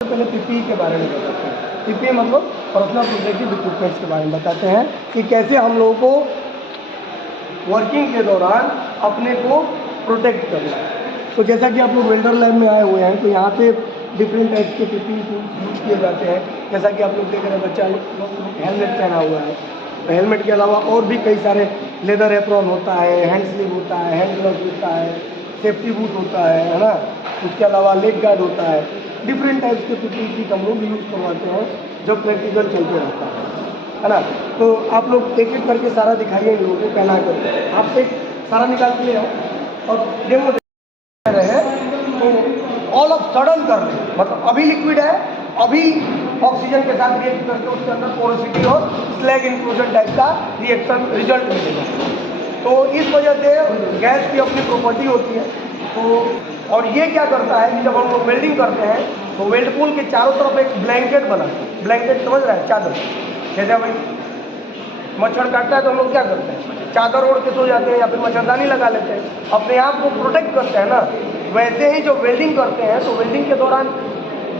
पहले पीपीई के बारे में बताते हैं। पीपीई मतलब पर्सनल प्रोटेक्टिव इक्विपमेंट्स के बारे में बताते हैं कि कैसे हम लोगों को वर्किंग के दौरान अपने को प्रोटेक्ट करना है। तो जैसा कि आप लोग वेल्डर लैब में आए हुए हैं तो यहाँ पे डिफरेंट टाइप्स के पीपीई टूल्स यूज़ किए जाते हैं। जैसा कि आप लोग देख रहे हैं, बच्चा हेलमेट पहना हुआ है। हेलमेट के अलावा और भी कई सारे लेदर एप्रॉन होता है, हैंड स्लीव होता है, हैंड ग्लव्स होता है, सेफ्टी बूट होता है ना। उसके अलावा लेग गार्ड होता है। डिफरेंट टाइप्स के पीपीई हम लोग यूज़ करवाते हैं जब प्रैक्टिकल चलते रहता है ना। तो आप लोग एक एक करके सारा दिखाइए इन लोगों को पहना करके। आप एक सारा निकाल के ले आओ और डेमो रहे तो ऑल ऑफ सडन कर रहे हैं, मतलब अभी लिक्विड है, अभी ऑक्सीजन के साथ रिएक्ट करके उसके अंदर पोरोसिटी और स्लैग इंक्लूजन टाइप का रिएक्शन रिजल्ट मिलेगा। तो इस वजह से गैस की अपनी प्रॉपर्टी होती है। तो और ये क्या करता है कि जब हम लोग वेल्डिंग करते हैं तो वेल्ड पूल के चारों तरफ एक ब्लैंकेट बना, ब्लैंकेट समझ रहा है, चादर। जैसे भाई मच्छर काटता है तो हम लोग क्या करते हैं, चादर ओढ़ के सो जाते हैं या फिर मच्छरदानी लगा लेते हैं, अपने आप को प्रोटेक्ट करते हैं ना। वैसे ही जो वेल्डिंग करते हैं तो वेल्डिंग के दौरान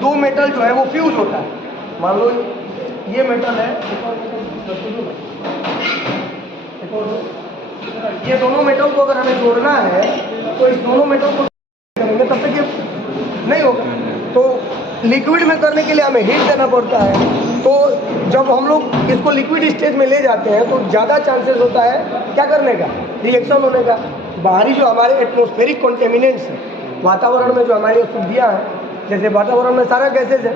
दो मेटल जो है वो फ्यूज होता है। मान लो ये मेटल है, ये दोनों मेटल को अगर हमें जोड़ना है तो इस दोनों मेटल को करेंगे तब तक ये नहीं होगा। तो लिक्विड में करने के लिए हमें हीट देना पड़ता है। तो जब हम लोग इसको लिक्विड स्टेज में ले जाते हैं तो ज़्यादा चांसेस होता है क्या करने का, रिएक्शन होने का। बाहरी जो हमारे एटमॉस्फेरिक कॉन्टेमिनेंट्स हैं, वातावरण में जो हमारी अशुद्धियाँ हैं, जैसे वातावरण में सारा गैसेज है,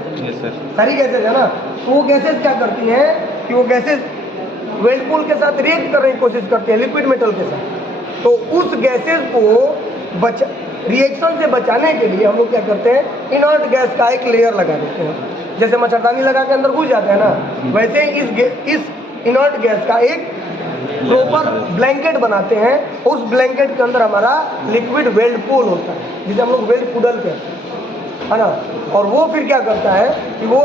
सारी गैसेज है ना, तो वो गैसेज क्या करती हैं कि वो गैसेज वेल्ड पूल के साथ रिएक्ट करने की कोशिश करती है लिक्विड मेटल के साथ। तो उस गैसेज को रिएक्शन से बचाने के लिए हम लोग क्या करते हैं, इनर्ट गैस का एक लेयर लगा देते हैं। जैसे मच्छरदानी लगा के अंदर घुस जाते हैं ना, वैसे इस इनर्ट गैस का एक प्रॉपर ब्लैंकेट बनाते हैं। उस ब्लैंकेट के अंदर हमारा लिक्विड वेल्ड पूल होता है जिसे हम लोग वेल्ड पुडल कहते हैं, है ना। और वो फिर क्या करता है कि वो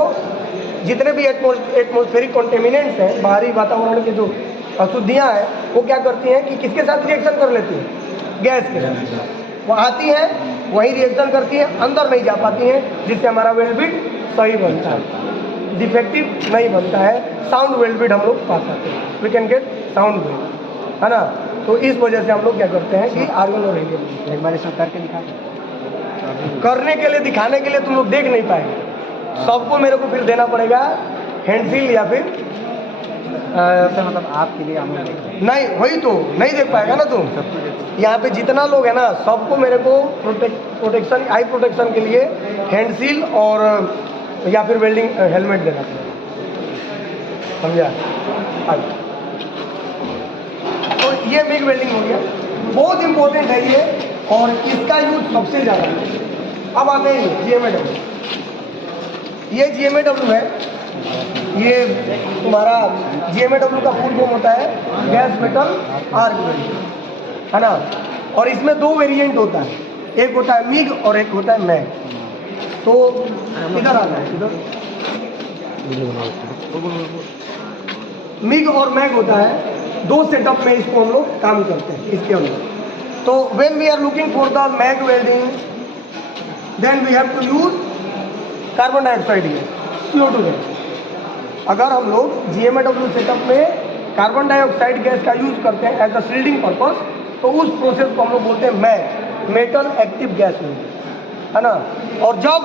जितने भी एटमॉस्फेरिक कॉन्टेमिनेंट्स हैं, बाहरी वातावरण के जो अशुद्धियाँ हैं, वो क्या करती हैं कि किसके साथ रिएक्शन कर लेती हैं, गैस के साथ। वो आती है, वही रिएक्शन करती है, अंदर नहीं जा पाती हैं, जिससे हमारा वेल्ड बिट सही बनता है, डिफेक्टिव नहीं बनता है। साउंड वेल्ड बिट हम लोग पा पाते हैं, we can get sound weld, है ना। तो इस वजह से हम लोग क्या करते हैं कि आर्गन और हेलियम एक बार इसमें करके दिखा, करने के लिए दिखाने के लिए तुम लोग देख नहीं पाएंगे, सबको मेरे को फिर देना पड़ेगा हैंडफील या फिर मतलब आपके लिए हम नहीं, वही तो नहीं देख पाएगा ना तुम। यहाँ पे जितना लोग है ना, सबको मेरे को प्रोटेक्शन, आई प्रोटेक्शन के लिए हैंडसील और या फिर वेल्डिंग हेलमेट देना पड़ेगा, समझा। तो ये मिग वेल्डिंग हो गया, बहुत इंपॉर्टेंट है ये, और इसका यूज सबसे ज़्यादा है। अब आते हैं GMAW। ये GMAW है, ये तुम्हारा GMAW का फुल फॉर्म होता है गैस मेटल आर्क वेल्डिंग, है ना। और इसमें दो वेरिएंट होता है, एक होता है मिग और एक होता है मैग। तो इधर आता है, इधर मिग और मैग होता है, दो सेटअप में इसको हम लोग काम करते हैं इसके अंदर। तो when we are looking for the MAG welding, then we have to use carbon dioxide gas, CO2 gas. अगर हम लोग GMAW सेटअप में कार्बन डाइऑक्साइड गैस का यूज करते हैं एज अ शील्डिंग पर्पस, तो उस प्रोसेस को हम लोग बोलते हैं MAG, metal active gas welding, है ना। और जब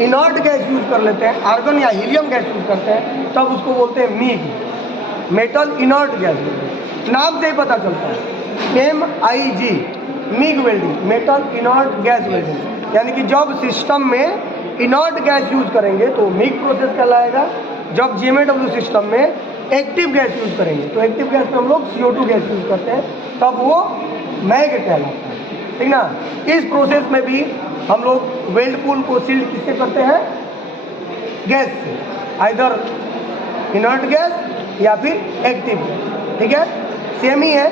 इनर्ट गैस यूज कर लेते हैं, आर्गन या हीलियम गैस यूज करते हैं, तब उसको बोलते हैं MiG, metal inert gas welding. नाम से ही पता चलता है, MIG, MiG welding, metal inert gas welding. यानी कि जब सिस्टम में इनर्ट गैस यूज करेंगे तो मिग प्रोसेस कहलाएगा। जब GMAW सिस्टम में एक्टिव गैस यूज करेंगे तो एक्टिव गैस में हम लोग CO2 गैस यूज करते हैं, तब वो मैग कहलाता है, ठीक ना। इस प्रोसेस में भी हम लोग वेल्ड पूल को सील्ड किससे करते हैं, गैस से, आइदर इनर्ट गैस या फिर एक्टिव गैस, ठीक है। सेम ही है।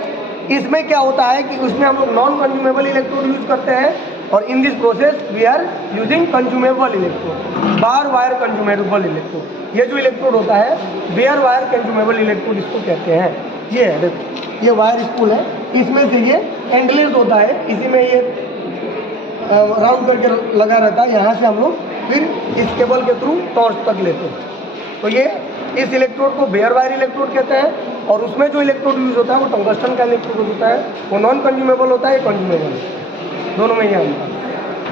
इसमें क्या होता है कि उसमें हम लोग नॉन कंज्यूमेबल इलेक्ट्रोड यूज करते हैं, और in this process we are using consumable electrode, bare wire consumable electrode. ये जो इलेक्ट्रोड होता है बेयर वायर कंज्यूमेबल इलेक्ट्रोड इसको कहते हैं। ये है, देखो ये वायर स्पूल है, इसमें से ये एंडलेस होता है, इसी में ये राउंड करके लगा रहता है, यहाँ से हम लोग फिर इस केबल के थ्रू टॉर्च तक लेते हैं। तो ये इस इलेक्ट्रोड को बेयर वायर इलेक्ट्रोड कहते हैं, और उसमें जो इलेक्ट्रोड यूज होता है वो टंगस्टन का इलेक्ट्रोड होता है। वो नॉन कंज्यूमेबल होता है, कंज्यूमेबल, दोनों में ही अंतर,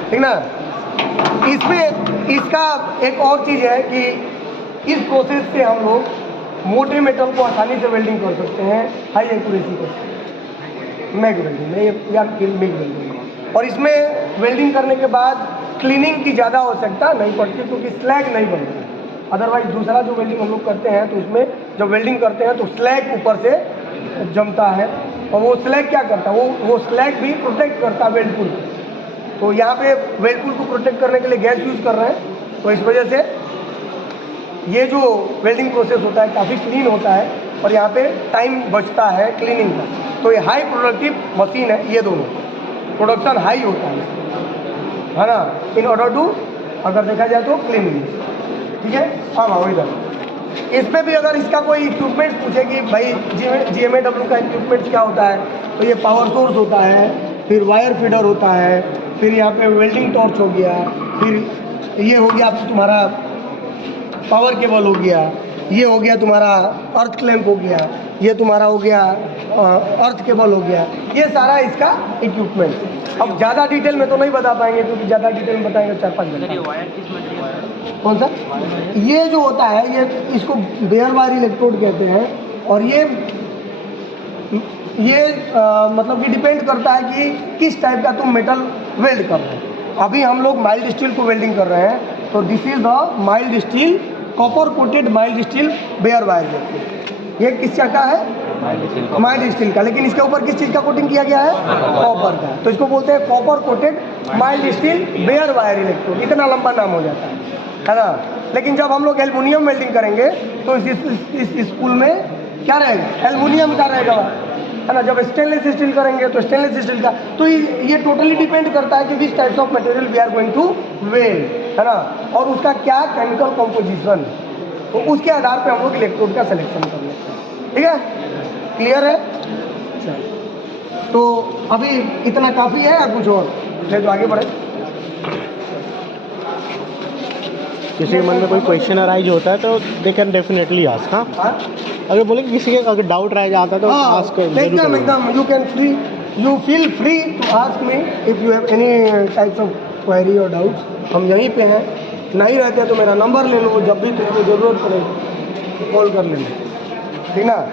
ठीक ना। इसमें इसका एक और चीज़ है कि इस प्रोसेस से हम लोग मोटे मेटल को आसानी से वेल्डिंग कर सकते हैं, हाई एक्यूरेसी कर सकते हैं, मैग वेल्डिंग में या मिग वेल्डिंग में। और इसमें वेल्डिंग करने के बाद क्लीनिंग की ज़्यादा आवश्यकता नहीं पड़ती, क्योंकि स्लैग नहीं बनता। अदरवाइज दूसरा जो वेल्डिंग हम लोग करते हैं तो उसमें जब वेल्डिंग करते हैं तो स्लैग ऊपर से जमता है, और वो स्लैग क्या करता है, वो स्लैग भी प्रोटेक्ट करता है वेल्ड पुल। तो यहाँ पे वेल्ड पुल को प्रोटेक्ट करने के लिए गैस यूज़ कर रहे हैं, तो इस वजह से ये जो वेल्डिंग प्रोसेस होता है काफ़ी क्लीन होता है, और यहाँ पे टाइम बचता है क्लीनिंग का। तो ये हाई प्रोडक्टिव मशीन है, ये दोनों प्रोडक्शन हाई होता है ना, इन ऑर्डर टू अगर देखा जाए तो क्लीनिंग, ठीक है। हाँ हाँ इधर इसमें भी अगर इसका कोई इक्विपमेंट पूछे कि भाई GMAW का इक्विपमेंट क्या होता है, तो ये पावर सोर्स होता है, फिर वायर फीडर होता है, फिर यहाँ पे वेल्डिंग टॉर्च हो गया, फिर ये हो गया तुम्हारा पावर केबल हो गया, ये हो गया तुम्हारा अर्थ क्लैंप हो गया, ये तुम्हारा हो गया अर्थ केबल हो गया, ये सारा इसका इक्विपमेंट। अब ज़्यादा डिटेल में तो नहीं बता पाएंगे, क्योंकि ज़्यादा डिटेल में बताएंगे 4-5 घंटे। कौन सा? ये जो होता है ये इसको बेयर वायर इलेक्ट्रोड कहते हैं, और ये मतलब कि डिपेंड करता है कि किस टाइप का तुम मेटल वेल्ड कर रहे हो। अभी हम लोग माइल्ड स्टील को वेल्डिंग कर रहे हैं, तो this is the mild steel, copper coated mild steel bare wire. ये किस चीज़ का है? माइल्ड स्टील का, लेकिन इसके ऊपर किस चीज़ का कोटिंग किया गया है? कॉपर का। तो इसको बोलते हैं copper coated mild steel bare wire electrode. इतना लंबा नाम हो जाता है ना। लेकिन जब हम लोग एल्युमिनियम वेल्डिंग करेंगे तो इस स्कूल में क्या रहेगा? एल्युमिनियम का रहेगा, है ना। जब स्टेनलेस स्टील करेंगे तो स्टेनलेस स्टील का। तो ये टोटली डिपेंड करता है कि which types of material we are going to weld, है ना, और उसका क्या केमिकल कॉम्पोजिशन, तो उसके आधार पे हम लोग इलेक्ट्रोड का सिलेक्शन कर लेते हैं, ठीक है। क्लियर है? चलो, तो अभी इतना काफ़ी है या कुछ और ले तो आगे बढ़े। किसी के मन में कोई क्वेश्चन अराइज होता है तो दे कैन डेफिनेटली आस्क। हाँ, अगर बोले किसी के अगर डाउट रह जाता है तो आस्क एकदम you feel free to ask me if you have any types of query और डाउट्स। हम यहीं पे हैं, नहीं रहते तो मेरा नंबर ले लो, जब भी तुमको ज़रूरत पड़े तो कॉल कर लेना, ठीक ना।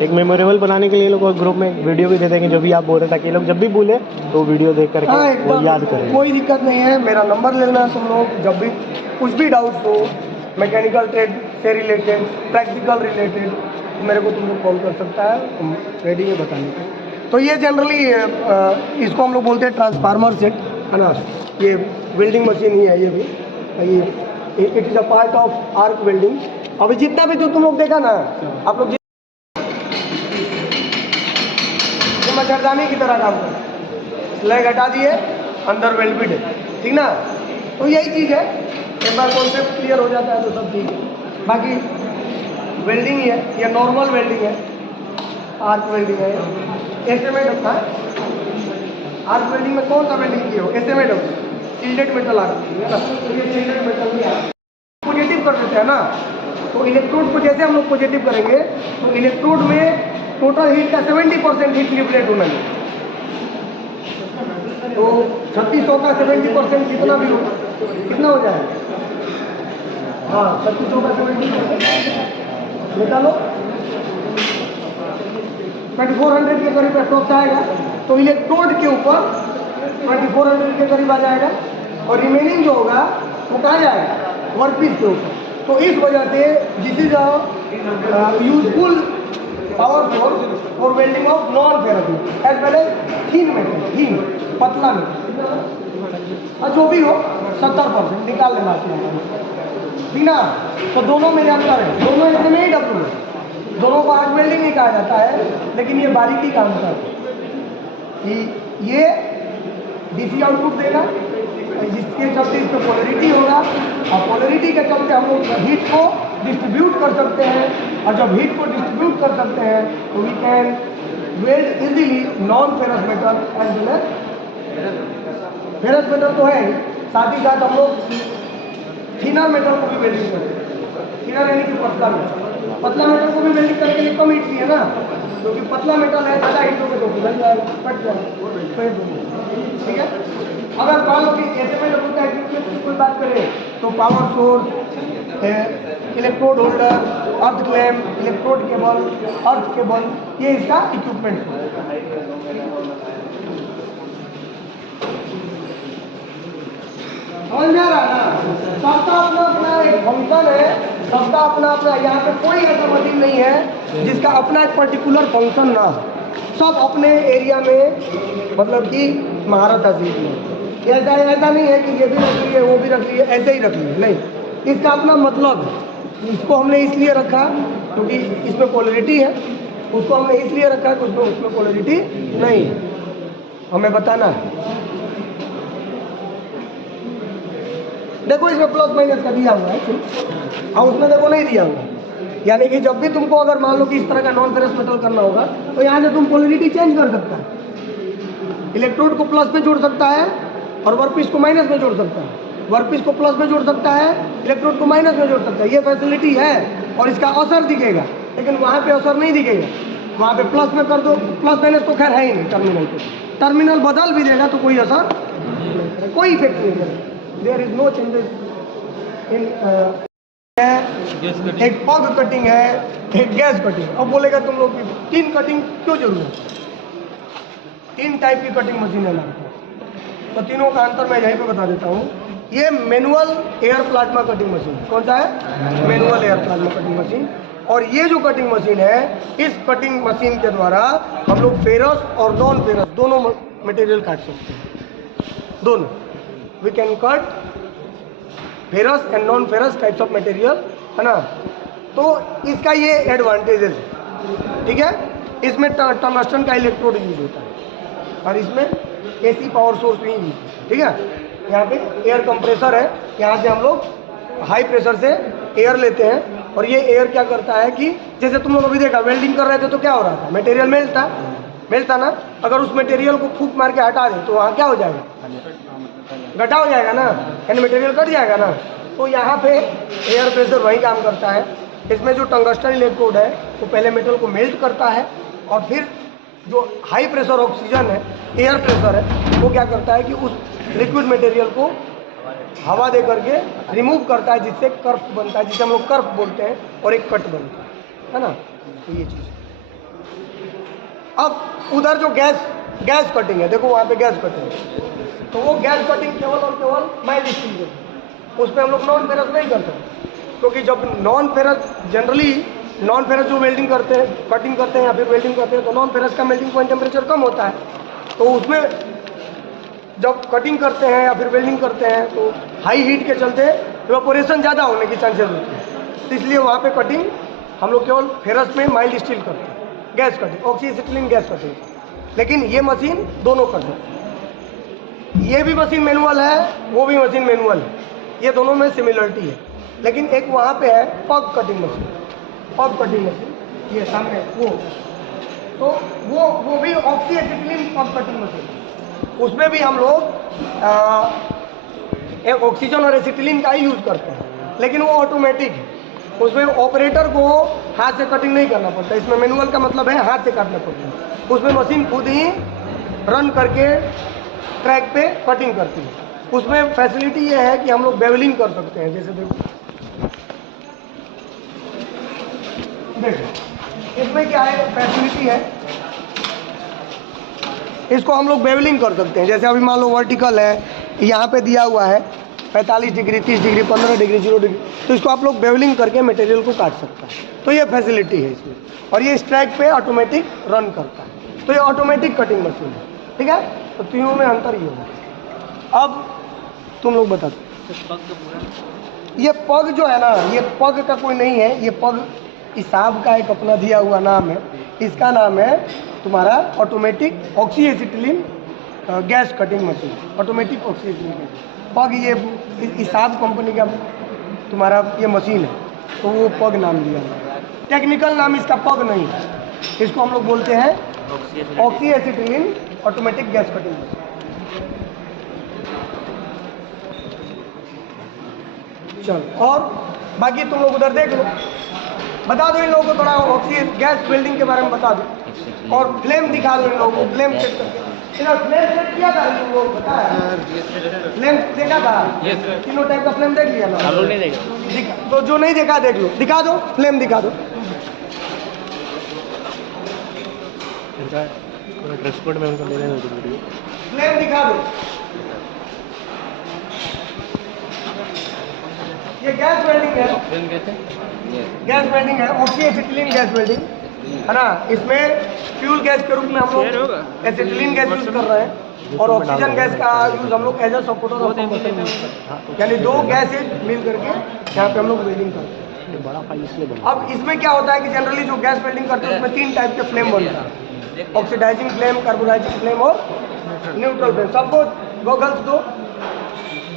एक मेमोरेबल बनाने के लिए लोग ग्रुप में वीडियो भी दे देंगे जो भी आप बोल रहे, ताकि ये लोग जब भी बोले तो वीडियो देख करके वो याद करें। कोई दिक्कत नहीं है, मेरा नंबर लेना तुम लोग, जब भी कुछ भी डाउट्स हो मैकेनिकल ट्रेड से रिलेटेड, प्रैक्टिकल रिलेटेड, मेरे को तुम लोग कॉल कर सकता है, हम रेडी है बताने के। तो ये जनरली इसको हम लोग बोलते हैं ट्रांसफार्मर सेट, है ना। ये वेल्डिंग मशीन ही है, ये भी it is a part of arc welding. अभी जितना भी जो तुम लोग देखा ना, आप लोग मच्छरदानी की तरह काम कर, स्लैग हटा दिए, अंदर वेल्डेड है, ठीक ना। तो यही चीज़ है, एक बार कॉन्सेप्ट क्लियर हो जाता है तो सब ठीक है। बाकी वेल्डिंग ही है, ये नॉर्मल वेल्डिंग है, आर्क वेल्डिंग है। एसएमएडब्ल्यू था, आर्क वेल्डिंग में कौन सा वेल्डिंग किया हो? एसएमएडब्ल्यू, शिल्डेड मेटल आर्क, है ना। तो ये शिल्डेड मेटल भी है, पॉजिटिव कर देते हैं ना। तो इलेक्ट्रोड को जैसे हम लोग पॉजिटिव करेंगे तो इलेक्ट्रोड में टोटल हीट का 70% हीट लिबरेट होना है। तो 3600 का 70% कितना भी हो, कितना हो जाएगा? हाँ, 3600 का 70% निकालो, 2400 के करीब अप्रोक्स आएगा। तो इलेक्ट्रोड के ऊपर 2400 के करीब आ जाएगा, और रिमेनिंग जो होगा वो कहाँ जाएगा? वर्कपीस के ऊपर। तो इस वजह से this is a useful power source for welding of non ferrous as well as thin metal, thin पतला मेटल, और जो भी हो 70% निकाल लेना चाहिए, ठीक ना। तो दोनों में अंतर है, दोनों ऐसे नहीं डब्लू है, दोनों को आर्क वेल्डिंग नहीं कहा जाता है, लेकिन ये बारीकी का अंतर है कि ये डीसी आउटपुट देगा, जिसके चलते इस पर पोलरिटी होगा, और पोलरिटी के चलते हम लोग हीट को डिस्ट्रीब्यूट कर सकते हैं, और जब हीट को डिस्ट्रीब्यूट कर सकते हैं तो we can weld easily non ferrous metal as well as ferrous metal. तो है ही, साथ ही साथ हम लोग थिनर मेटल को भी वेल्डिंग करते हैं। थिनर यानी कि पतला मेटल को भी वेल्डिंग करने के लिए कम हीट चाहिए ना, क्योंकि पतला मेटल है, ज़्यादा हीट होगा तो पिघल जाएगा, कट जाएगा। ठीक है, अगर मान लो कि ऐसे में लोगों का इक्विपमेंट की कोई बात करें तो पावर सोर्स, इलेक्ट्रोड होल्डर, अर्थ क्लैम्प, इलेक्ट्रोड केबल, अर्थ केबल, ये इसका इक्विपमेंट है। समझ में आ रहा है ना? सबका अपना अपना एक फंक्शन है, सबका अपना अपना, यहाँ पे कोई ऐसा मशीन नहीं है जिसका अपना एक पर्टिकुलर फंक्शन ना हो। सब अपने एरिया में मतलब कि महारत हासिल की है। ऐसा नहीं है कि ये भी रख ली है, वो भी रख ली है, ऐसे ही रख ली है, नहीं, इसका अपना मतलब है। इसको हमने इसलिए रखा क्योंकि इसमें क्वालिटी है, उसको हमने इसलिए रखा कि उसमें क्वालिटी नहीं है, हमें बताना है। देखो इसमें प्लस माइनस का दिया हुआ है, और उसमें देखो नहीं दिया हुआ, यानी कि जब भी तुमको अगर मान लो कि इस तरह का नॉन फेरस मेटल करना होगा तो यहाँ से तुम पोलैरिटी चेंज कर सकता है। इलेक्ट्रोड को प्लस में जोड़ सकता है और वर्कपीस को माइनस में जोड़ सकता है, वर्कपीस को प्लस में जोड़ सकता है, इलेक्ट्रोड को माइनस में जोड़ सकता है। ये फैसिलिटी है और इसका असर दिखेगा, लेकिन वहाँ पे असर नहीं दिखेगा। वहाँ पे प्लस में कर दो, प्लस माइनस तो खैर है ही नहीं टर्मिनल पे, टर्मिनल बदल भी देगा तो कोई असर, कोई इफेक्ट नहीं देगा। There is no changes in. एक पग कटिंग है, एक गैस कटिंग। अब बोलेगा तुम लोग कि 3 कटिंग क्यों जरूरी है? 3 टाइप की कटिंग मशीन है हमारे पास, तो तीनों का अंतर मैं यहीं पे बता देता हूँ। ये manual air plasma cutting machine, कौन सा है? Manual air plasma cutting machine. और ये जो कटिंग मशीन है, इस कटिंग मशीन के द्वारा हम लोग फेरस और नॉन फेरस दोनों मटेरियल काट सकते हैं। दोनों, we can cut ferrous and non ferrous types of material, है ना। तो इसका ये एडवांटेजेस है, ठीक है। इसमें टंगस्टन का इलेक्ट्रोड यूज होता है और इसमें एसी पावर सोर्स भी यूज है, ठीक है। यहाँ पे एयर कंप्रेसर है, यहाँ से हम लोग हाई प्रेशर से एयर लेते हैं और ये एयर क्या करता है कि जैसे तुम लोग अभी देखा वेल्डिंग कर रहे थे तो क्या हो रहा था, मटेरियल मेल्टा ना। अगर उस मटेरियल को फूंक मार के हटा दे तो वहाँ क्या हो जाएगा, गड्ढा हो जाएगा ना, यानी मटेरियल कट जाएगा ना। तो यहाँ पे एयर प्रेशर वही काम करता है। इसमें जो टंगस्टन इलेक्ट्रोड है वो पहले मेटल को मेल्ट करता है और फिर जो हाई प्रेशर ऑक्सीजन है, एयर प्रेशर है, वो क्या करता है कि उस लिक्विड मटेरियल को हवा दे करके रिमूव करता है, जिससे कर्व बनता है, जिसे हम लोग कर्व बोलते हैं, और एक कट बनता है ना। तो ये चीज़। अब उधर जो गैस कटिंग है, देखो वहाँ पे गैस कटिंग है, तो वो गैस कटिंग केवल और केवल माइल्ड स्टील है, उस पर हम लोग नॉन फेरस नहीं करते, क्योंकि जब non ferrous generally non ferrous जो वेल्डिंग करते हैं, कटिंग करते हैं या फिर वेल्डिंग करते हैं, तो नॉन फेरस का मेल्टिंग पॉइंट टेम्परेचर कम होता है, तो उसमें जब कटिंग करते हैं या फिर वेल्डिंग करते हैं तो हाई हीट के चलते इवेपोरेशन ज़्यादा होने की चांसेस होती है। तो इसलिए वहाँ पे कटिंग हम लोग केवल फेरस में माइल्ड स्टील करते हैं, गैस कटिंग, ऑक्सीएसिटिलीन गैस कटिंग। लेकिन ये मशीन दोनों कर सकते हैं, ये भी मशीन मैनुअल है, वो भी मशीन मैनुअल है, ये दोनों में सिमिलरिटी है। लेकिन एक वहाँ पे है पग कटिंग मशीन, पग कटिंग मशीन, ये सामने तो वो भी ऑक्सीएसिटिलीन पग कटिंग मशीन। उसमें भी हम लोग एक ऑक्सीजन और एसिटिलीन का ही यूज़ करते हैं, लेकिन वो ऑटोमेटिक है, उसमें ऑपरेटर को हाथ से कटिंग नहीं करना पड़ता। इसमें मैनुअल का मतलब है हाथ से काटना पड़ता है, उसमें मशीन खुद ही रन करके ट्रैक पे कटिंग करती है। उसमें फैसिलिटी ये है कि हम लोग बेवलिंग कर सकते हैं, जैसे देखो इसमें क्या है फैसिलिटी है, इसको हम लोग बेवलिंग कर सकते हैं। जैसे अभी मान लो वर्टिकल है, यहाँ पे दिया हुआ है 45 डिग्री, 30 डिग्री, 15 डिग्री, 0 डिग्री, तो इसको आप लोग बेवलिंग करके मटेरियल को काट सकते हैं। तो ये फैसिलिटी है इसमें, और ये स्ट्राइक पे ऑटोमेटिक रन करता है, तो ये ऑटोमेटिक कटिंग मशीन है, ठीक है। तो तीनों में अंतर ये होगा। अब तुम लोग बता दो, ये पग जो है ना, ये पग का कोई नहीं है, ये पग हिसाब का एक अपना दिया हुआ नाम है, इसका नाम है तुम्हारा automatic oxyacetylene gas cutting machine, automatic oxyacetylene पग। ये हिसाब कंपनी का तुम्हारा ये मशीन है, तो वो पग नाम दिया है। टेक्निकल नाम इसका पग नहीं है, इसको हम लोग बोलते हैं ऑक्सीएसिटिलीन ऑटोमेटिक गैस कटिंग मशीन। चलो, और बाकी तुम लोग उधर देख लो, बता दो इन लोगों को थोड़ा ऑक्सीजन गैस वेल्डिंग के बारे में बता दो, और फ्लेम दिखा दो इन लोगों को, फ्लेम सेट करके। फ्लेम सेट किया था तुम लोग, बताया फ्लेम देखा था, तीनों टाइप का फ्लेम देख लिया ना? हम लोग नहीं देखे। तो जो नहीं देखा देख लो, दिखा दो फ्लेम, दिखा दो। इनका पूरा ड्रेस कोड में उनको लेने दो वीडियो। फ्लेम दिखा दो। ये गैस वेल्डिंग है, गैस वेल्डिंग है, ऑक्सी एसिटिलीन गैस वेल्डिंग है ना। इसमें फ्यूल गैस के रूप में हम लोग एसिटिलीन गैस यूज कर रहे हैं, और ऑक्सीजन गैस का यूज हम लोग as a supporter of combustion use करते हैं, यानी दो गैसेज मिल करके यहाँ पे हम लोग वेल्डिंग करते हैं। ये बड़ा फाइल इसलिए बना। अब इसमें क्या होता है कि जनरली जो गैस वेल्डिंग करते हैं उसमें 3 टाइप के फ्लेम बनता है, ऑक्सीडाइजिंग फ्लेम, कार्बोनाइजिंग फ्लेम और न्यूट्रल फ्लेम। सबको गॉगल्स दो,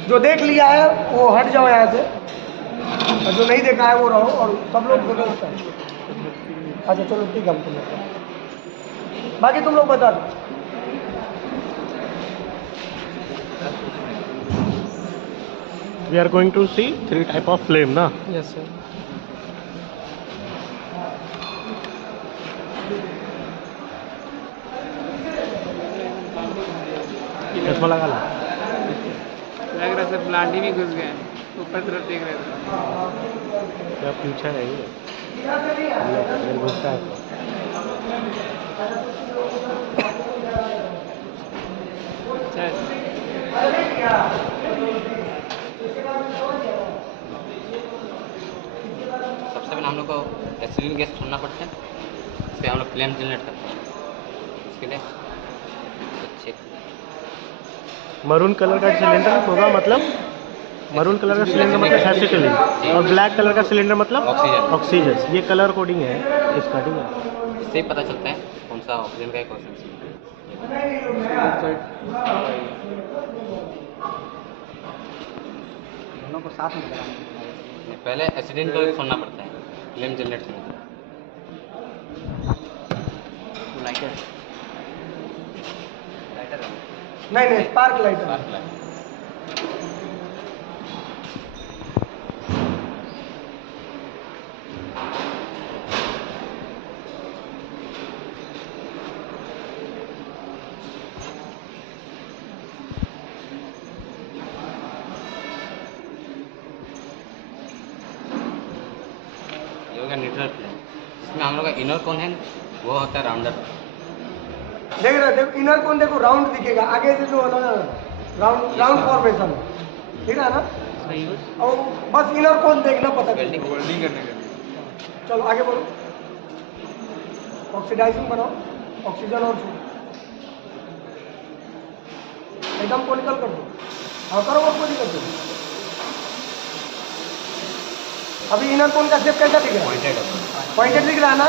जो देख लिया है वो हट जाओ यहाँ से, और जो नहीं देखा है वो रहो, और सब लोग गॉगल्स का। अच्छा चलो ठीक है, हम तुम लोग बाकी तुम लोग बता दो। We are going to see 3 type of flame ना। Yes sir. चश्मा लगा लो। लग रहा सर प्लांट ही में घुस गए, ऊपर तरफ देख रहे थे। क्या पूछा है ये? ये घुसता है तो। सबसे पहले हम लोग को एसिडिन गैस छोड़ना पड़ता है, इससे हम लोग फ्लेम जनरेट करते हैं। इसके लिए चेक मरून कलर का सिलेंडर होगा, मतलब मरून कलर का सिलेंडर मतलब एसिटिलीन, और ब्लैक कलर का सिलेंडर मतलब ऑक्सीजन। ऑक्सीजन। ये कलर कोडिंग है इसका, ठीक है। इससे ही पता चलता है कौन सा ऑक्सीजन का है, कौन सा दोनों को साथ में लगाना है। पहले एसिडिन को छोड़ना पड़ता है फ्लेम जनरेट करने के लिए। लाइटर नहीं नहीं, स्पार्क लाइटर। Spark light. ये हो गया न्यूट्रल फ्लेम। इसमें हम लोग का इनर कौन है वो होता है राउंडर। देख रहे देखो, इनर कौन देखो राउंड दिखेगा, आगे से जो है ना राउंड राउंड फॉर्मेशन ठीक है ना, और बस इनर कौन देखना पता वेल्डिंग चलेगा। वेल्डिंग करने के लिए चलो आगे बढ़ो, ऑक्सीडाइजिंग बनाओ, ऑक्सीजन और छोड़ो, एकदम कोनिकल कर दो। हाँ करो, और कोई दिक्कत नहीं। अभी इनर कोन का शेप कैसा दिख रहा है? पॉइंटेड पॉइंटेड दिख रहा है ना।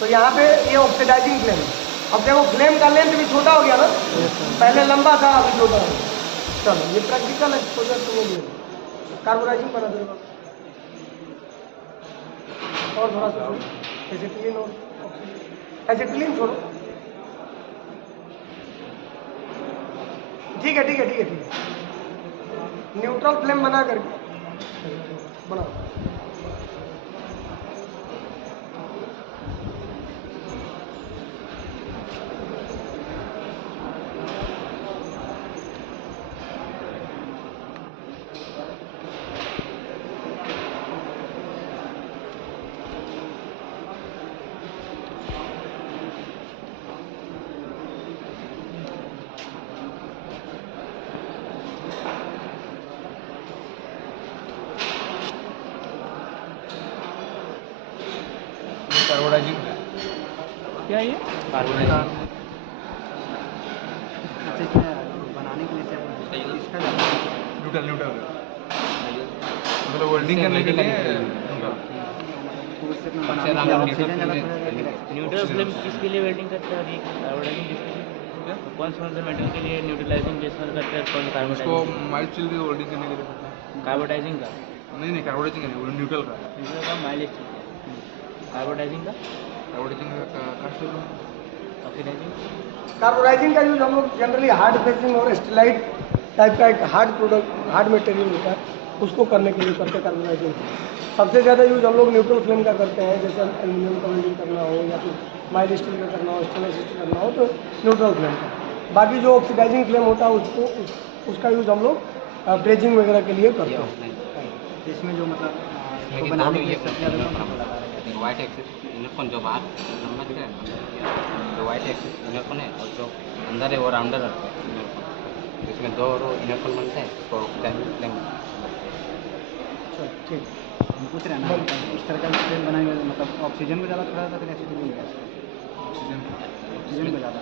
तो यहाँ पे ये ऑक्सीडाइजिंग फ्लेम है। अब देखो फ्लेम का लेंथ भी छोटा हो गया ना, पहले लंबा था अभी छोटा हो गया। चलो ये प्रैक्टिकल एक्सपोजर तुम्हें मिलेगा। कार्बोनाइजिंग बना देगा, और थोड़ा सा एसिटिलीन और एसिटिलीन छोड़ो। ठीक है ठीक है ठीक है ठीक है, न्यूट्रल फ्लेम बना करके बनाओ। कार्बोडाइजिंग क्या ये कार्बोनाइजिंग बनाने के लिए इसका न्यूट्रल न्यूट्रल मतलब वेल्डिंग करने के लिए न्यूट्रल फ्लेम किसके लिए वेल्डिंग करते हैं अभी कार्बोडाइजिंग किसके लिए कौन सा मेटल के लिए न्यूट्रलाइजिंग गैस करते हैं कौन उसको कार्बोडाइजिंग माइल्ड स्टील की वेल्डिंग करने के लिए करते हैं। कार्बोडाइजिंग का नहीं कार्बोडाइजिंग नहीं, वो न्यूट्रल का। न्यूट्रल का माइलेज कार्बोडाइजिंग का कार्बोडाइजिंग का कास्ट है ऑक्सीडाइजिंग कार्बोनाइजिंग का यूज हम लोग जनरली हार्ड फेसिंग और स्टेलाइट टाइप का एक हार्ड प्रोडक्ट, हार्ड मटेरियल होता है, उसको करने के लिए करते कार्बोनाइजिंग। सबसे ज़्यादा यूज हम लोग न्यूट्रल फ्लेम का करते हैं, जैसे एल्यूमिनियम का वेल्डिंग करना हो या फिर माइल्ड स्टील का करना हो, स्टेनलेस स्टील करना हो, तो न्यूट्रल फ्लेम का। बाकी जो ऑक्सीडाइजिंग फ्लेम होता है उसका यूज़ हम लोग ब्रेजिंग वगैरह के लिए करते हैं। इसमें जो मतलब इसमें इसको कि बनाने दोनों के लिए ये सबसे ज़्यादा कौन सा प्रोडक्ट आता है? वाइट एक्सिस इनरफोन जो बाहर लंबा दिख रहा है, जो वाइट एक्सिस इनरफोन है और जो अंदर है वो राउंडर रहता है इनरफोन। इसमें 2 रो इनरफोन बनता है तो फ्लेम। अच्छा, ठीक। हम पूछ रहे हैं ना मतलब इस तरह का फ्लेम बनाएंगे मतलब ऑक्सीजन को ज़्यादा थोड़ा सा फिर एसिटिलीन गैस ऑक्सीजन को ज़्यादा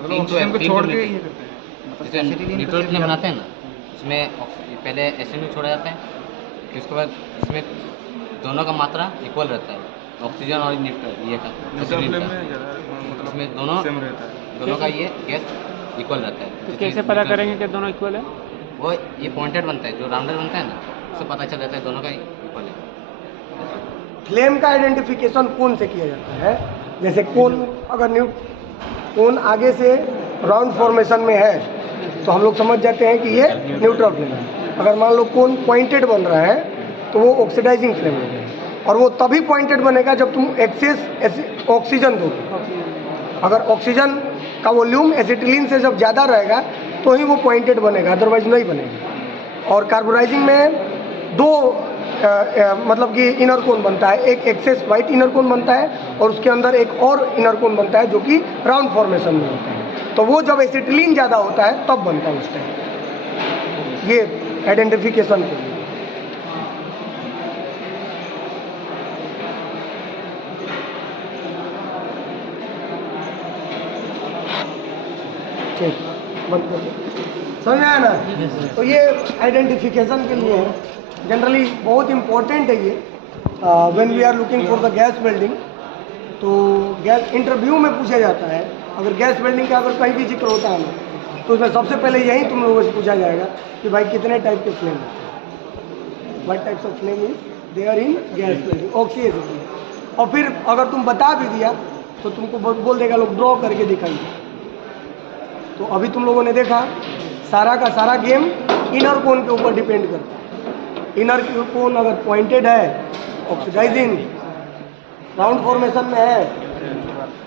मतलब ऑक्सीजन को छोड़ के ये करते हैं। मतलब जैसे एसिटिलीन न्यूट्रल फ्लेम बनाते हैं ना, उसमें पहले एसिड छोड़ा जाता है, फिर उसके बाद इसमें दोनों का मात्रा इक्वल रहता है, ऑक्सीजन और न्यूट्रल ये का एसिटिलीन का। उसमें दोनों का ये गैस इक्वल रहता है। तो कैसे पता करेंगे कि दोनों इक्वल है? वो ये पॉइंटेड बनता है, जो राउंडर बनता है ना, उससे पता चल जाता है दोनों का इक्वल है। फ्लेम का आइडेंटिफिकेशन कोन से किया जाता है? जैसे कोन अगर कोन आगे से राउंड फॉर्मेशन में है तो हम लोग समझ जाते हैं कि ये न्यूट्रल फ्लेम है। अगर मान लो कोन पॉइंटेड बन रहा है तो वो ऑक्सीडाइजिंग फ्लेम है, और वो तभी पॉइंटेड बनेगा जब तुम एक्सेस ऑक्सीजन दोगे। अगर ऑक्सीजन का वॉल्यूम एसिटिलीन से जब ज़्यादा रहेगा तो ही वो पॉइंटेड बनेगा, अदरवाइज नहीं बनेगा। और कार्बोनाइजिंग में 2 मतलब कि इनर कोन बनता है, एक एक्सेस वाइट इनर कोन बनता है और उसके अंदर एक और इनर कोन बनता है जो कि राउंड फॉर्मेशन में होता है। तो वो जब एसिटिलीन ज़्यादा होता है तब बनता है उस टाइम। ये आइडेंटिफिकेशन के लिए। ठीक, बंद कर दो। समझ आया ना? तो ये आइडेंटिफिकेशन के लिए जनरली बहुत इम्पोर्टेंट है ये। When we are looking for the gas welding, तो गैस इंटरव्यू में पूछा जाता है। अगर गैस वेल्डिंग का अगर कहीं भी जिक्र होता है ना, तो उसमें सबसे पहले यही तुम लोगों से पूछा जाएगा कि भाई कितने टाइप के फ्लेम होते हैं, what types of flame is there in gas welding, oxidising. और फिर अगर तुम बता भी दिया तो तुमको बोल देगा लोग ड्रॉ करके दिखाइए। तो अभी तुम लोगों ने देखा सारा का सारा गेम इनर कोन के ऊपर डिपेंड करता है। इनर कोन अगर पॉइंटेड है ऑक्सीडाइजिंग, राउंड फॉर्मेशन में है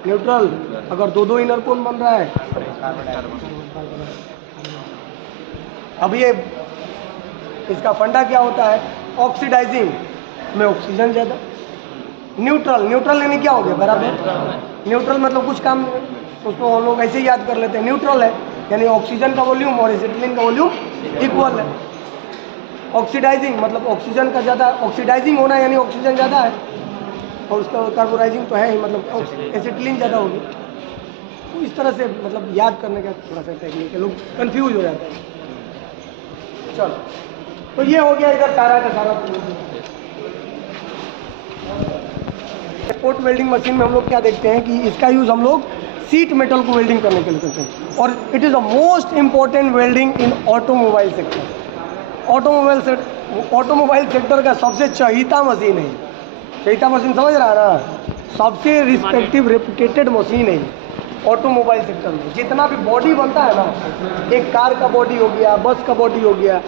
न्यूट्रल, अगर 2 इनर कोन बन रहा है। अब ये इसका फंडा क्या होता है? ऑक्सीडाइजिंग में ऑक्सीजन ज़्यादा, न्यूट्रल यानी क्या हो गया? बराबर। न्यूट्रल मतलब कुछ काम नहीं, उसको हम लोग ऐसे ही याद कर लेते हैं। न्यूट्रल है यानी ऑक्सीजन का वॉल्यूम और एसिटिलीन का वॉल्यूम इक्वल है। ऑक्सीडाइजिंग मतलब ऑक्सीजन का ज़्यादा, ऑक्सीडाइजिंग होना यानी ऑक्सीजन ज़्यादा है, और उसका कार्बोनाइजिंग तो है ही, मतलब एसिटिलीन ज़्यादा होगी। तो इस तरह से मतलब याद करने का थोड़ा सा टेक्निक है, लोग कंफ्यूज हो जाते हैं। चलो, तो ये हो गया इधर सारा का सारा। स्पोर्ट वेल्डिंग मशीन में हम लोग क्या देखते हैं कि इसका यूज़ हम लोग सीट मेटल को वेल्डिंग करने के लिए करते हैं, और it is the most important welding in automobile sector. Automobile sector का सबसे चहीता मशीन है। चहीता मशीन समझ रहा है ना? सबसे रिस्पेक्टिव रेपुटेटेड मशीन है ऑटोमोबाइल सेक्टर में। जितना भी बॉडी बनता है ना, एक कार का बॉडी हो गया, बस का बॉडी हो गया,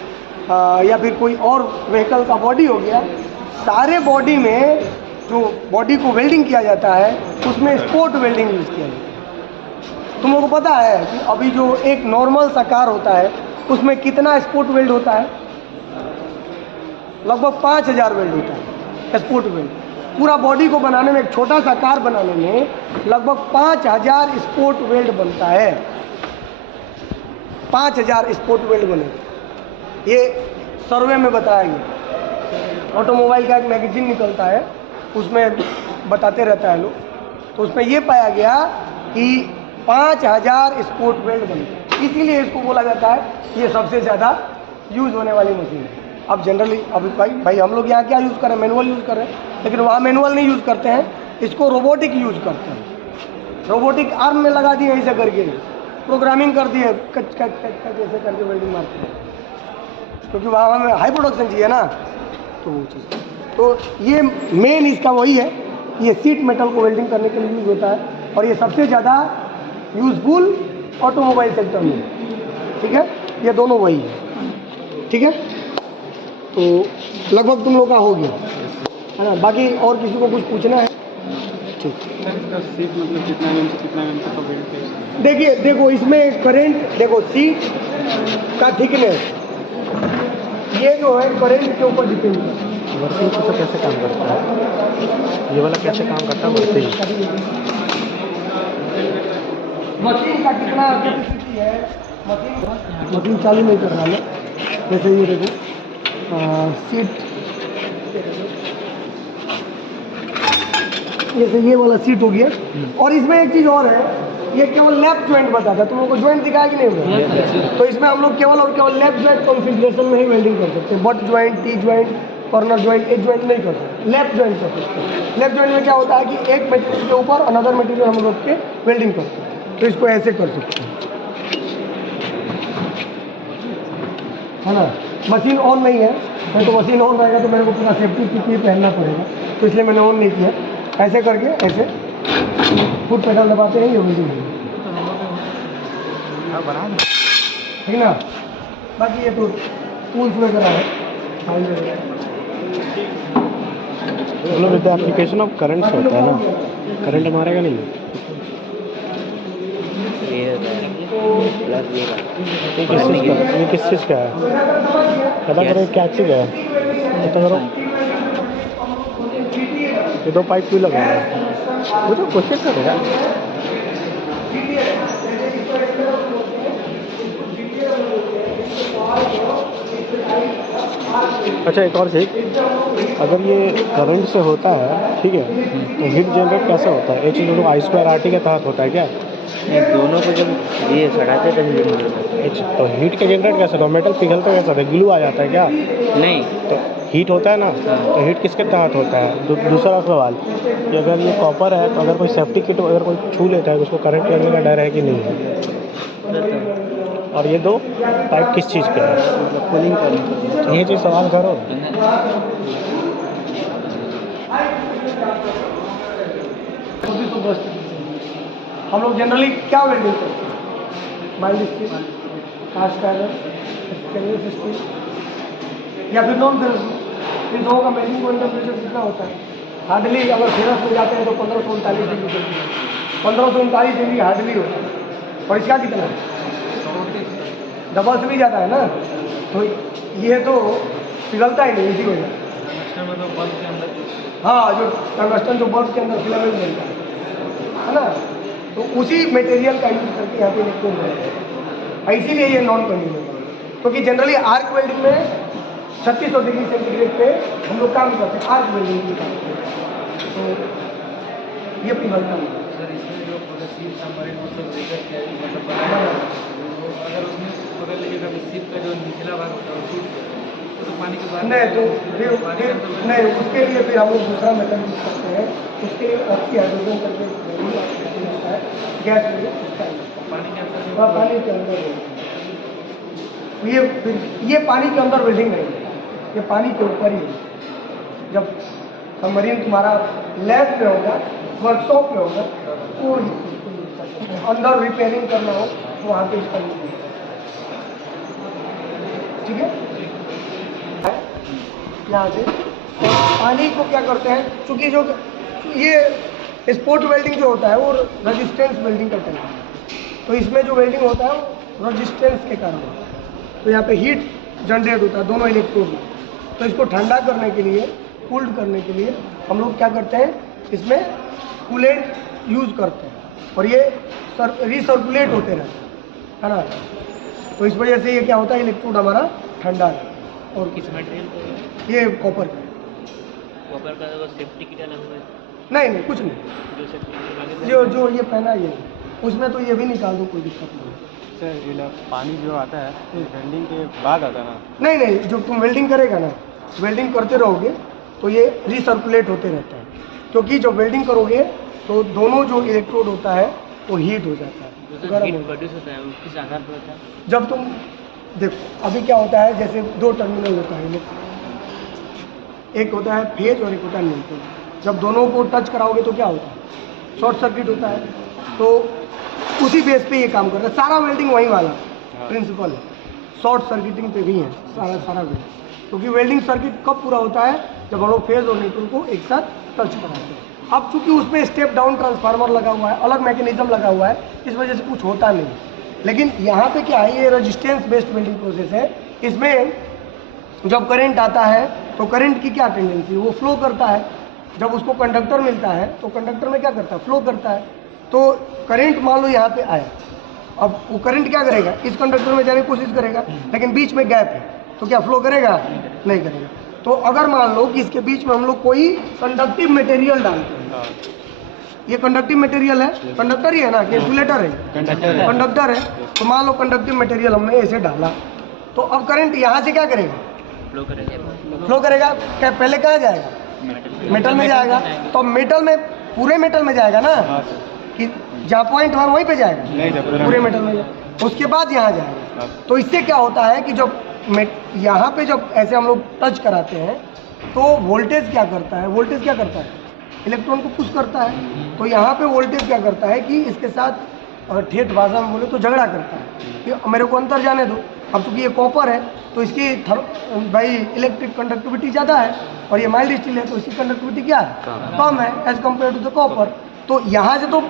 या फिर कोई और व्हीकल का बॉडी हो गया, सारे बॉडी में जो बॉडी को वेल्डिंग किया जाता है उसमें स्पोर्ट वेल्डिंग यूज़ किया जाता है। तुम लोगों को पता है कि अभी जो एक नॉर्मल सा कार होता है उसमें कितना स्पोर्ट वेल्ड होता है? लगभग 5000 वेल्ड होता है स्पोर्ट वेल्ड। पूरा बॉडी को बनाने में, एक छोटा सा कार बनाने में लगभग 5000 स्पोर्ट वेल्ड बनता है। 5000 स्पोर्ट वेल्ड बने, ये सर्वे में बताया गया। ऑटोमोबाइल का एक मैगजीन निकलता है, उसमें बताते रहता है लोग, तो उसमें ये पाया गया कि 5000 स्पोर्ट वेल्ड बनते, इसीलिए इसको बोला जाता है ये सबसे ज़्यादा यूज़ होने वाली मशीन है। अब जनरली अभी भाई हम लोग यहाँ क्या यूज़ कर रहे हैं? मैनुअल यूज़ कर रहे हैं, लेकिन वहाँ मैनुअल नहीं यूज़ करते हैं, इसको रोबोटिक यूज़ करते हैं। रोबोटिक आर्म में लगा दिए, ऐसे करके प्रोग्रामिंग कर दिए, कच कच कच कच ऐसे करके वेल्डिंग मारते हैं, क्योंकि वहाँ हमें हाई प्रोडक्शन चाहिए ना, तो वो चीज़। तो ये मेन इसका वही है, ये सीट मेटल को वेल्डिंग करने के लिए यूज़ होता है, और ये सबसे ज़्यादा यूज़फुल ऑटोमोबाइल सेक्टर में। ठीक है, ये दोनों वही है। ठीक है। तो लगभग तुम लोग का हो गया है ना। बाकी और किसी को कुछ पूछना है? ठीक। सर इसका सीट मतलब कितना एम से कितना एम तक का बेल्ट है? देखिए देखो इसमें करंट, देखो सीट का थिकनेस ये जो है करंट के ऊपर डिपेंड करता है। वर्किंग तो कैसे काम करता है, ये वाला कैसे काम करता है वर्किंग? मशीन का कितना कैपेसिटी है, मशीन चालू नहीं कर रहा है। जैसे ये देखो सीट, जैसे ये वाला सीट हो गया। और इसमें एक चीज़ और है, ये केवल लेफ्ट जॉइंट बताता है। तुम लोगों को जॉइंट दिखाया कि नहीं हुआ? तो इसमें हम लोग केवल और केवल लेफ्ट जॉइंट कॉन्फ़िगरेशन में ही वेल्डिंग कर सकते हैं। Butt joint, T joint, corner joint, edge joint नहीं कर सकते। लेफ्ट जॉइंट कर सकते हैं। लेफ्ट जॉइंट में क्या होता है कि एक मटेरियल के ऊपर अनदर मटेरियल हम लोग के वेल्डिंग करते हैं, तो इसको ऐसे कर सकते हैं, है ना। मशीन ऑन नहीं है, नहीं तो मशीन ऑन रहेगा तो मेरे को पूरा सेफ्टी पीपी पहनना पड़ेगा, तो इसलिए मैंने ऑन नहीं किया। ऐसे करके ऐसे फुट पेडल दबाते हैं, ये वेल्डिंग है, ठीक ना। बाकी ये तो टूल्स वगैरह है, फाइल वगैरह। मतलब विद एप्लीकेशन ऑफ करंट से होता है ना, करंट मारेगा नहीं। ये किस चीज़ का है पता करो, क्या चीज़ है पता करो। ये दो पाइप क्यों लगा है, वो तो कोशिश करेगा। अच्छा एक और चीज़, अगर ये करंट से होता है ठीक है, तो हीट जनरेट कैसे होता है? H2O के तहत होता है क्या? नहीं, दोनों को जब ये सड़ाते तब हीट होता है। तो हीट के जनरेट कैसे? तो मेटल पिघलता कैसा है? ग्लू आ जाता है क्या? नहीं, तो हीट होता है ना, तो हीट किसके तहत होता है? दूसरा सवाल कि अगर ये कॉपर है तो अगर कोई सेफ्टी किट अगर कोई छू लेता है तो उसको करंट लगने का डर है कि नहीं है? और ये दो पाइप किस चीज़ के है? मतलब कूलिंग करने के लिए। ये चीज़ सवाल करो। हम लोग जनरली क्या वेल्डिंग करते हैं? Mild steel, cast iron, stainless steel या फिर नॉन फेरस। इन दोनों का मेल्टिंग पॉइंट टेम्परेचर कितना होता है? हार्डली अगर फेरस में जाते हैं तो 1539 डिग्री सेल्सियस, 1539 डिग्री हार्डली होता है। और इसका कितना है? डबल से भी ज़्यादा है ना। तो ये तो पिघलता ही नहीं इसी वजह से। हाँ, जो टंगस्टन जो बल्ब के अंदर फिलामेंट बनता है ना, तो उसी मटेरियल का यूज करके यहाँ पे इलेक्ट्रोड बनता है। इसीलिए ये नॉन कंडक्टिंग है, क्योंकि जनरली आर्क वेल्डिंग में 3600 डिग्री सेंटीग्रेड पे हम लोग काम करते हैं, आर्क वेल्डिंग की काम करते हैं, तो ये पिघलता है। नहीं तो फिर नहीं, उसके लिए फिर हम लोग दूसरा मेथड यूज करते हैं। उसके लिए ऑक्सी हाइड्रोजन करके होता है, गैस में उसका पानी के अंदर ये पानी के अंदर वेल्डिंग नहीं है, ये पानी के ऊपर ही है। जब सबमरीन तुम्हारा लैब में होगा, वर्कशॉप में होगा, तो अंदर रिपेयरिंग करना हो तो वहाँ पे इसका यूज होगा, ठीक है। यहाँ से पानी को क्या करते हैं, चूँकि जो ये स्पोर्ट वेल्डिंग जो होता है वो रेजिस्टेंस वेल्डिंग करते हैं, तो इसमें जो वेल्डिंग होता है वो रेजिस्टेंस के कारण होता है। तो यहाँ पे हीट जनरेट होता है दोनों इलेक्ट्रोड में, तो इसको ठंडा करने के लिए, कूल्ड करने के लिए हम लोग क्या करते हैं, इसमें कूलेंट यूज़ करते हैं और ये रिसर्कुलेट होते रहते हैं, है ना। तो इस वजह से ये क्या होता है, इलेक्ट्रोड हमारा ठंडा है। और किस मटेरियल का? ये कॉपर का, कॉपर का तो सेफ्टी किट अलग है। नहीं कुछ नहीं, जो सेफ्टी किट लगे जो ये पहना ये उसमें तो ये भी निकाल दो, कोई दिक्कत नहीं। सर ये पानी जो आता है वेल्डिंग के बाद आता है ना? नहीं, जो तुम वेल्डिंग करेगा ना, वेल्डिंग करते रहोगे तो ये रिसर्कुलेट होते रहता है, क्योंकि जब वेल्डिंग करोगे तो दोनों जो इलेक्ट्रोड होता है वो हीट हो जाता है, गर्म हीट हो जाता प्रोड्यूस होता है, वो किस आधार पर होता है? है। जब तुम देखो अभी क्या होता है, जैसे दो टर्मिनल होता है, एक होता है फेज और एक होता है न्यूट्रल। जब दोनों को टच कराओगे तो क्या होता है, शॉर्ट सर्किट होता है। तो उसी बेस पे ये काम करता है, सारा वेल्डिंग वही वाला प्रिंसिपल है, शॉर्ट सर्किटिंग पे भी है सारा वेल्डिंग। क्योंकि वेल्डिंग सर्किट कब पूरा होता है, जब हम लोग फेज और न्यूट्रल को एक साथ टच कराते हैं। अब चूंकि उसमें स्टेप डाउन ट्रांसफार्मर लगा हुआ है, अलग मैकेनिज्म लगा हुआ है, इस वजह से कुछ होता नहीं। लेकिन यहाँ पे क्या है, ये रेजिस्टेंस बेस्ड वेल्डिंग प्रोसेस है। इसमें जब करंट आता है तो करंट की क्या टेंडेंसी, वो फ्लो करता है। जब उसको कंडक्टर मिलता है तो कंडक्टर में क्या करता है, फ्लो करता है। तो करंट मान लो यहाँ पे आया, अब वो करंट क्या करेगा, इस कंडक्टर में जाने की कोशिश करेगा, लेकिन बीच में गैप है तो क्या फ्लो करेगा, नहीं करेगा। तो अगर मान लो कि इसके बीच में हम लोग कोई कंडक्टिव मटेरियल डालते हैं, ये कंडक्टिव मटेरियल है, कंडक्टर ही है ना कि इंसुलेटर है, कंडक्टर है। तो मान लो कंडक्टिव मटेरियल हमने ऐसे डाला, तो अब करंट यहाँ से क्या करेगा, फ्लो करेगा। क्या पहले कहाँ जाएगा, मेटल में जाएगा। तो मेटल में, पूरे मेटल में जाएगा ना, कि जहाँ पॉइंट है वहीं पे जाएगा, पूरे मेटल में जाएगा। उसके बाद यहाँ जाएगा। तो इससे क्या होता है कि जब यहाँ पे जब ऐसे हम लोग टच कराते हैं तो वोल्टेज क्या करता है, वोल्टेज क्या करता है, इलेक्ट्रॉन को पुश करता है। तो यहाँ पे वोल्टेज क्या करता है कि इसके साथ ठेठ भाषा में बोले तो झगड़ा करता है कि मेरे को अंतर जाने दो। अब चूँकि ये कॉपर है तो इसकी भाई इलेक्ट्रिक कंडक्टिविटी ज़्यादा है, और ये माइल्ड स्टील है तो इसकी कंडक्टिविटी क्या है, कम है as compare to the copper. तो यहाँ से तो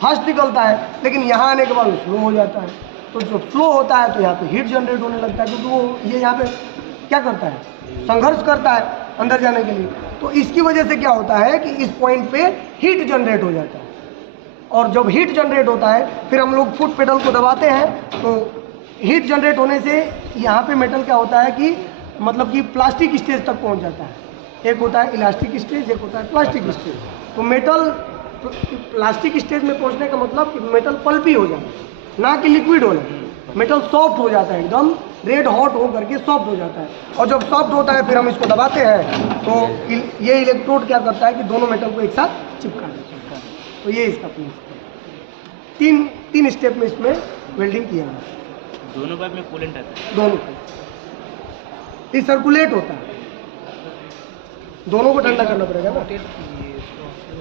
फास्ट निकलता है, लेकिन यहाँ आने के बाद स्लो हो जाता है। तो जो फ्लो होता है तो यहाँ पे हीट जनरेट होने लगता है, क्योंकि वो ये यहाँ पे क्या करता है, संघर्ष करता है अंदर जाने के लिए। तो इसकी वजह से क्या होता है कि इस पॉइंट पे हीट जनरेट हो जाता है, और जब हीट जनरेट होता है फिर हम लोग फुट पेडल को दबाते हैं, तो हीट जनरेट होने से यहाँ पे मेटल क्या होता है कि मतलब कि प्लास्टिक स्टेज तक पहुँच जाता है। एक होता है इलास्टिक स्टेज, एक होता है प्लास्टिक स्टेज। तो मेटल प्लास्टिक स्टेज में पहुँचने का मतलब कि मेटल पल्पी हो जाता है, ना कि लिक्विड होना। मेटल सॉफ्ट हो जाता है, एकदम रेड हॉट हो करके सॉफ्ट हो जाता है। और जब सॉफ्ट होता है फिर हम इसको दबाते हैं तो ये इलेक्ट्रोड क्या करता है कि दोनों मेटल को एक साथ चिपका देता है। तो ये इसका प्रिंसिपल, तीन स्टेप में इसमें वेल्डिंग किया जाता है। दोनों बार में कूलेंट आता है, दोनों को ये सर्कुलेट होता है, दोनों को ठंडा करना पड़ेगा ना।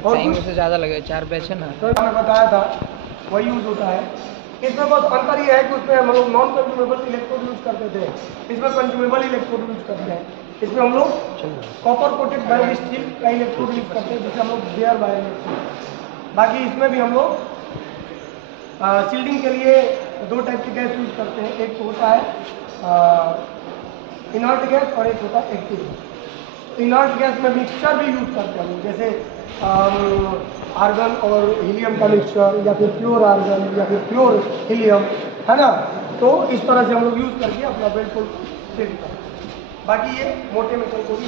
और टाइम से ज़्यादा लगे, 4 बैच है ना, तो मैंने बताया था वही यूज होता है। इसमें बस अंतर ये है कि उसमें हम लोग नॉन कंज्यूमेबल इलेक्ट्रोड यूज करते थे, इसमें कंज्यूमेबल इलेक्ट्रोड यूज करते हैं। इसमें हम लोग कॉपर कोटेड माइल्ड स्टील का इलेक्ट्रोड यूज करते हैं, जिसे हम लोग बेयर वायर इलेक्ट्रोड। बाकी इसमें भी हम लोग शील्डिंग के लिए 2 टाइप की गैस यूज करते हैं, एक तो होता है इनर्ट गैस और एक होता है एक्टिव गैस। इनर्ट गैस में मिक्सचर भी यूज करते हैं हम लोग, जैसे आर्गन और हीलियम का मिक्सचर, या फिर प्योर आर्गन या फिर प्योर हीलियम, है ना। तो इस तरह से हम लोग यूज करके अपना बेल्ट को सेट करते हैं। बाकी ये मोटे मेटल को भी